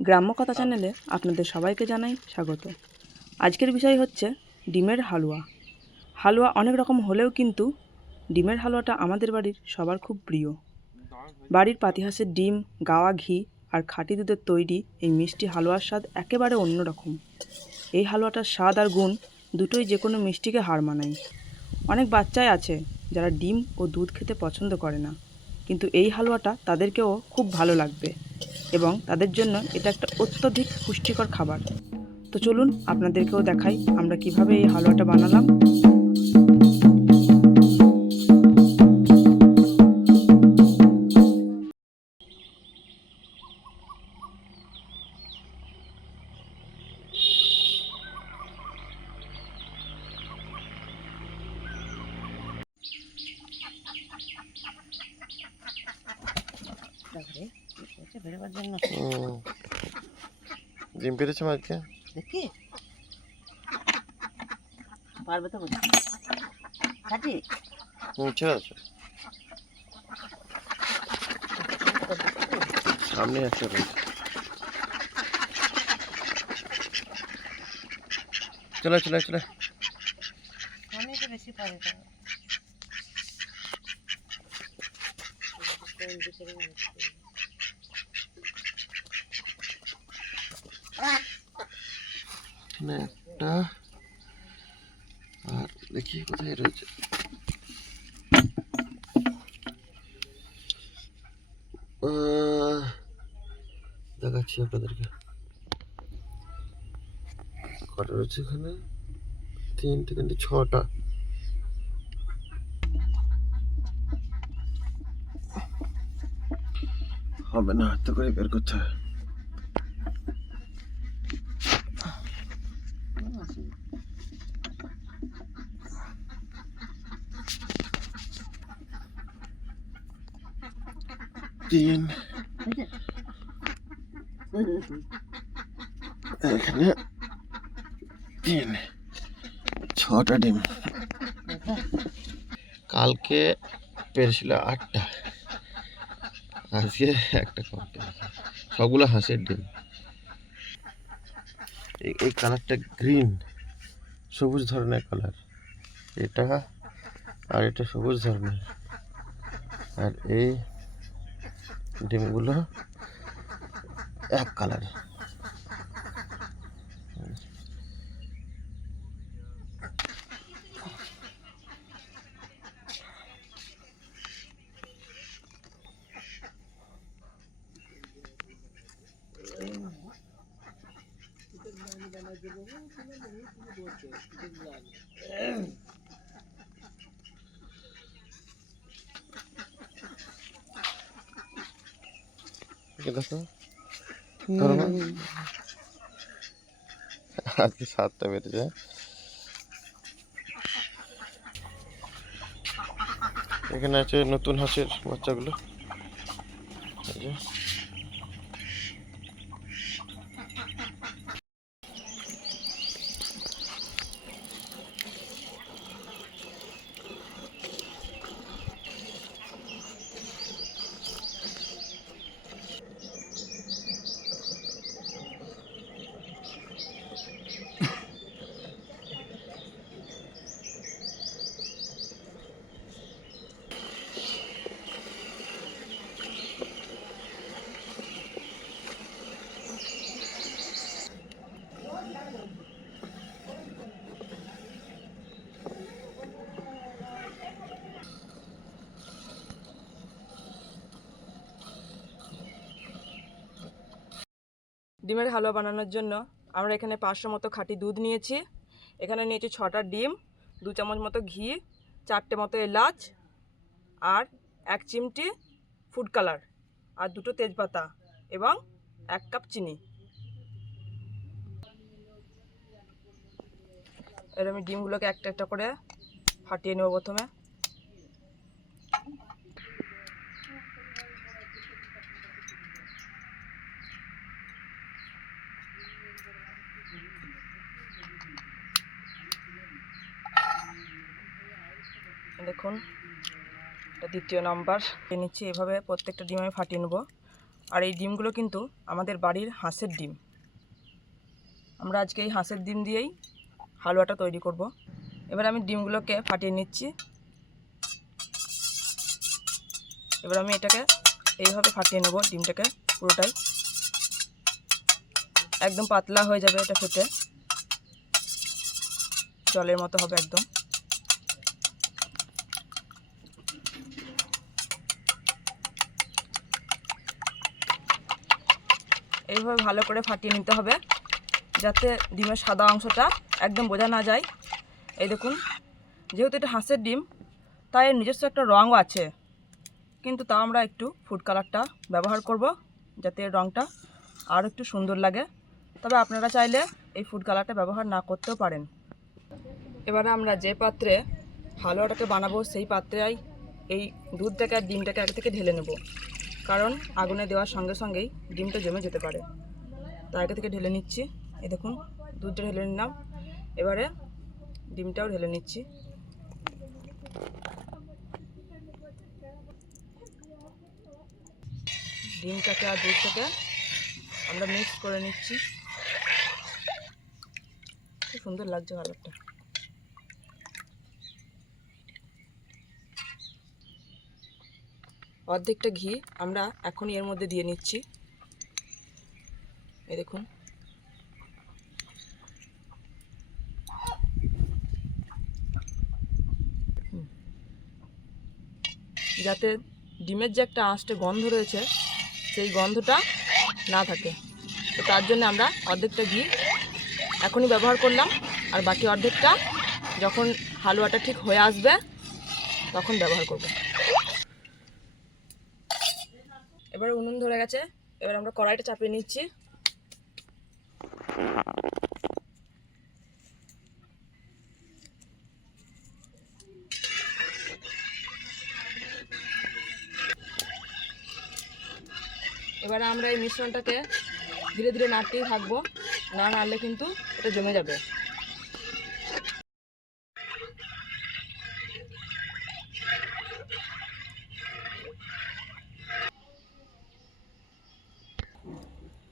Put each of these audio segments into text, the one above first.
গ্রাম্য কথা চ্যানেলে আপনাদের সবাইকে জানাই স্বাগত। আজকের বিষয় হচ্ছে ডিমের হালুয়া। হালুয়া অনেক রকম হলেও কিন্তু ডিমের হালুয়াটা আমাদের বাড়ির সবার খুব প্রিয়। বাড়ির পাতিহাঁসের ডিম, গাওয়া ঘি আর খাঁটি দুধের তৈরি এই মিষ্টি হালুয়ার স্বাদ একেবারে অন্যরকম। এই হালুয়াটার স্বাদ আর গুণ দুটোই যে কোনো মিষ্টিকে হার মানায়। অনেক বাচ্চাই আছে যারা ডিম ও দুধ খেতে পছন্দ করে না, কিন্তু এই হালুয়াটা তাদেরকেও খুব ভালো লাগবে এবং তাদের জন্য এটা একটা অত্যধিক পুষ্টিকর খাবার। তো চলুন আপনাদেরকেও দেখাই আমরা কিভাবে এই হালুয়াটা বানালাম। ডিম পেরেছে মাঝকে দেখি পারবে তো বুঝি কাটি ছেড়ে আছে সামনে আছে চলে চলে চলে আমি তো বেশি পারি একটা আর দেখি কোথায় রয়েছে দেখাচ্ছি আপনাদেরকে কটা রয়েছে এখানে 3টে 6টা হবে না হাতে করে বের করতে হবে তিন এখানে 6টা ডিম কালকে পেরেছিল 8টা আজকে একটা কম সবগুলো হাঁসের ডিম এই কালারটা গ্রিন সবুজ ধরনের কালার এটা আর এটা সবুজ ধরনের আর এই ডিমগুলো এক কালার দেখো আজকে 7টা বেড়েছে এখানে আছে নতুন হাঁসের বাচ্চাগুলো ডিমের হালুয়া বানানোর জন্য আমরা এখানে 500 মতো খাঁটি দুধ নিয়েছি, এখানে নিয়েছি 6টা ডিম, 2 চামচ মতো ঘি, 4টে মতো এলাচ আর 1 চিমটি ফুড কালার আর 2টো তেজপাতা এবং 1 কাপ চিনি। এর আমি ডিমগুলোকে একটা একটা করে ফাটিয়ে নেব প্রথমে। দেখুন এটা দ্বিতীয় নাম্বার নিচ্ছি, এভাবে প্রত্যেকটা ডিম আমি ফাটিয়ে নেব। আর এই ডিমগুলো কিন্তু আমাদের বাড়ির হাঁসের ডিম। আমরা আজকে এই হাঁসের ডিম দিয়েই হালুয়াটা তৈরি করব। এবার আমি ডিমগুলোকে ফাটিয়ে নিচ্ছি। এবার আমি এটাকে এইভাবে ফাটিয়ে নেব, ডিমটাকে পুরোটাই। একদম পাতলা হয়ে যাবে এটা ফেটে, জলের মতো হবে একদম। এইভাবে ভালো করে ফাটিয়ে নিতে হবে যাতে ডিমের সাদা অংশটা একদম বোঝা না যায়। এই দেখুন, যেহেতু এটা হাঁসের ডিম তাই এর নিজস্ব একটা রঙও আছে, কিন্তু তাও আমরা একটু ফুড কালারটা ব্যবহার করব যাতে এর রঙটা আরও একটু সুন্দর লাগে। তবে আপনারা চাইলে এই ফুড কালারটা ব্যবহার না করতেও পারেন। এবারে আমরা যে পাত্রে হালুয়াটাকে বানাবো সেই পাত্রেই এই দুধটাকে আর ডিমটাকে আগে থেকে ঢেলে নেব, কারণ আগুনে দেওয়ার সঙ্গে সঙ্গেই ডিমটা জমে যেতে পারে। তাই আগে থেকে ঢেলে নিচ্ছি। এই দেখুন, দুধটা ঢেলে নিলাম, এবারে ডিমটাও ঢেলে নিচ্ছি। ডিমটাকে আর দুধটাকে আমরা মিক্স করে নিচ্ছি। খুব সুন্দর লাগছে কালারটা। অর্ধেকটা ঘি আমরা এখনই এর মধ্যে দিয়ে নিচ্ছি। এই দেখুন, যাতে ডিমের যে একটা আঁশটে গন্ধ রয়েছে সেই গন্ধটা না থাকে, তো তার জন্য আমরা অর্ধেকটা ঘি এখনই ব্যবহার করলাম, আর বাকি অর্ধেকটা যখন হালুয়াটা ঠিক হয়ে আসবে তখন ব্যবহার করব। এবার উনুন ধরে গেছে, এবার আমরা কড়াইটা চাপিয়ে নিচ্ছি। এবারে আমরা এই মিশ্রণটাকে ধীরে ধীরে নাড়তেই থাকবো, না নাড়লে কিন্তু এটা জমে যাবে।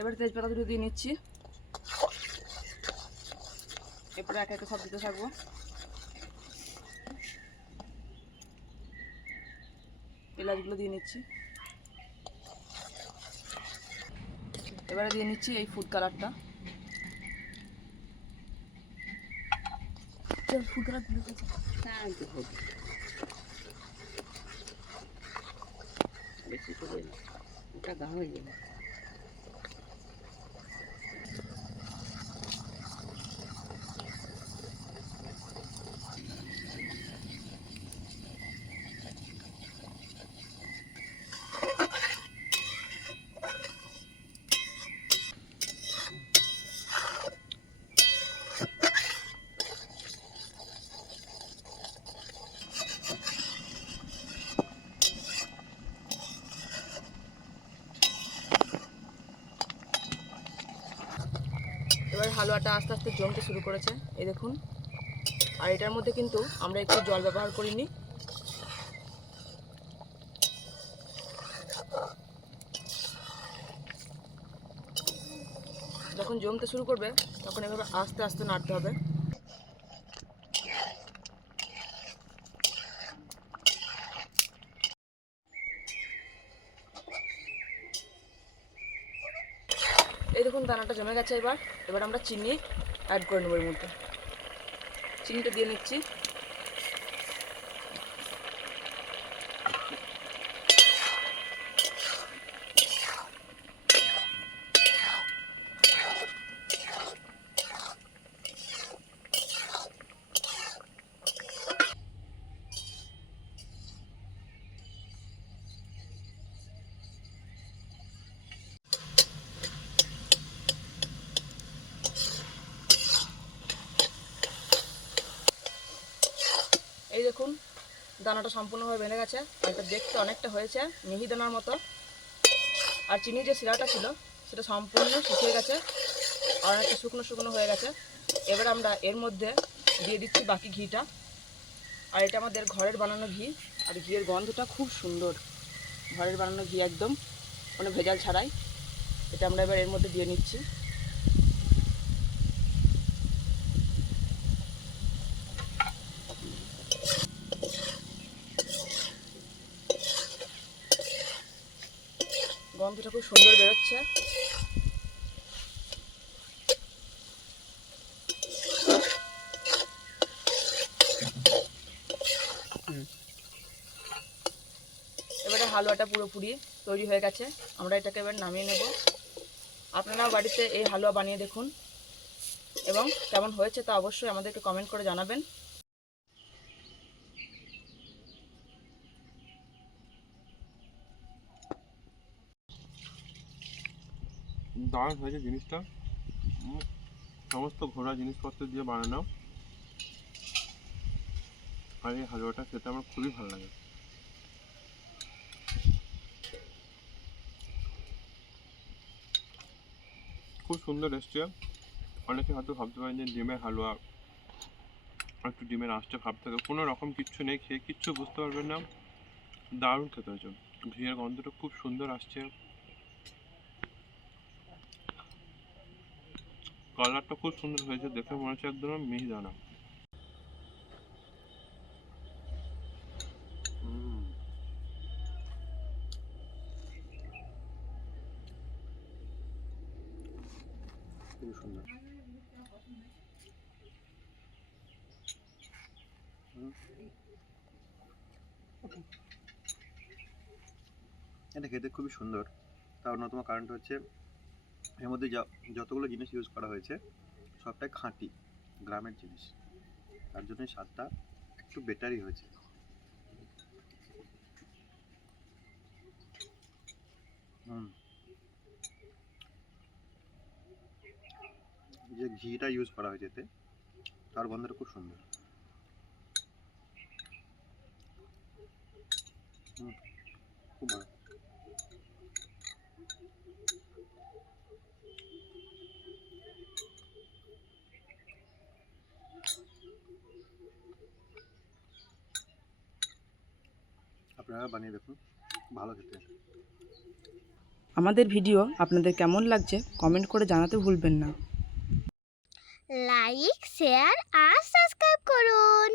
এবার তেজপাতা দুটো দিয়ে নিচ্ছি। এরপরে একে একে সব দিতে থাকবো। এলাচগুলো দিয়ে নিচ্ছি। এবারে দিয়ে নিচ্ছি এই ফুড কালারটা। ফুড কালার বেশি করে ওটা গা হয়ে যাবে। এবার হালুয়াটা আস্তে আস্তে জমতে শুরু করেছে, এই দেখুন। আর এটার মধ্যে কিন্তু আমরা একটু জল ব্যবহার করিনি। যখন জমতে শুরু করবে তখন এভাবে আস্তে আস্তে নাড়তে হবে। এই দেখুন, দানাটা জমে গেছে। এবার এবার আমরা চিনি অ্যাড করে নেবো এর মধ্যে। চিনিটা দিয়ে নিচ্ছি। এই দেখুন, দানাটা সম্পূর্ণভাবে বেড়ে গেছে। এটা দেখতে অনেকটা হয়েছে মিহি দানার মতো। আর চিনির যে শিরাটা ছিল সেটা সম্পূর্ণ শুকিয়ে গেছে, আর অনেকটা শুকনো শুকনো হয়ে গেছে। এবার আমরা এর মধ্যে দিয়ে দিচ্ছি বাকি ঘিটা। আর এটা আমাদের ঘরের বানানো ঘি, আর ঘিয়ের গন্ধটা খুব সুন্দর। ঘরের বানানো ঘি একদম। কোনো ভেজাল ছাড়াই। এটা আমরা এবার এর মধ্যে দিয়ে নিচ্ছি। গন্ধটা খুব সুন্দর বেরোচ্ছে। এবারে হালুয়াটা পুরোপুরি তৈরি হয়ে গেছে, আমরা এটাকে এবার নামিয়ে নেব। আপনারাও বাড়িতে এই হালুয়া বানিয়ে দেখুন এবং কেমন হয়েছে তা অবশ্যই আমাদেরকে কমেন্ট করে জানাবেন। দারুণ হয়েছে জিনিসটা। সমস্ত ঘোড়া জিনিসপত্র দিয়ে বানানো, আর এই হালুয়াটা খেতে আমার খুবই ভালো লাগে। খুব সুন্দর এসছে। অনেকে হয়তো ভাবতে পারেন যে ডিমের হালুয়া, একটু ডিমের আঁশটা ভাব থাকে, কোনো রকম কিচ্ছু নেই, খেয়ে কিচ্ছু বুঝতে পারবেন না। দারুণ খেতে হয়েছে। ঘিয়ের গন্ধটা খুব সুন্দর আসছে, কালারটা খুব সুন্দর হয়েছে, দেখে মনে হচ্ছে একদম মিহিদানা। খুবই সুন্দর। এটা খেতে খুবই সুন্দর। তার অন্যতম কারণটা হচ্ছে এর মধ্যে যতগুলো জিনিস ইউজ করা হয়েছে সবটাই খাঁটি গ্রামের জিনিস, তার জন্যই স্বাদটা একটু বেটারই হয়েছে। যে ঘিটা ইউজ করা হয়েছে এতে, তার গন্ধটা খুব সুন্দর। খুব ভালো। আপনারা বানিয়ে দেখুন, ভালো খেতে। আমাদের ভিডিও আপনাদের কেমন লাগছে কমেন্ট করে জানাতে ভুলবেন না। লাইক, শেয়ার আর সাবস্ক্রাইব করুন।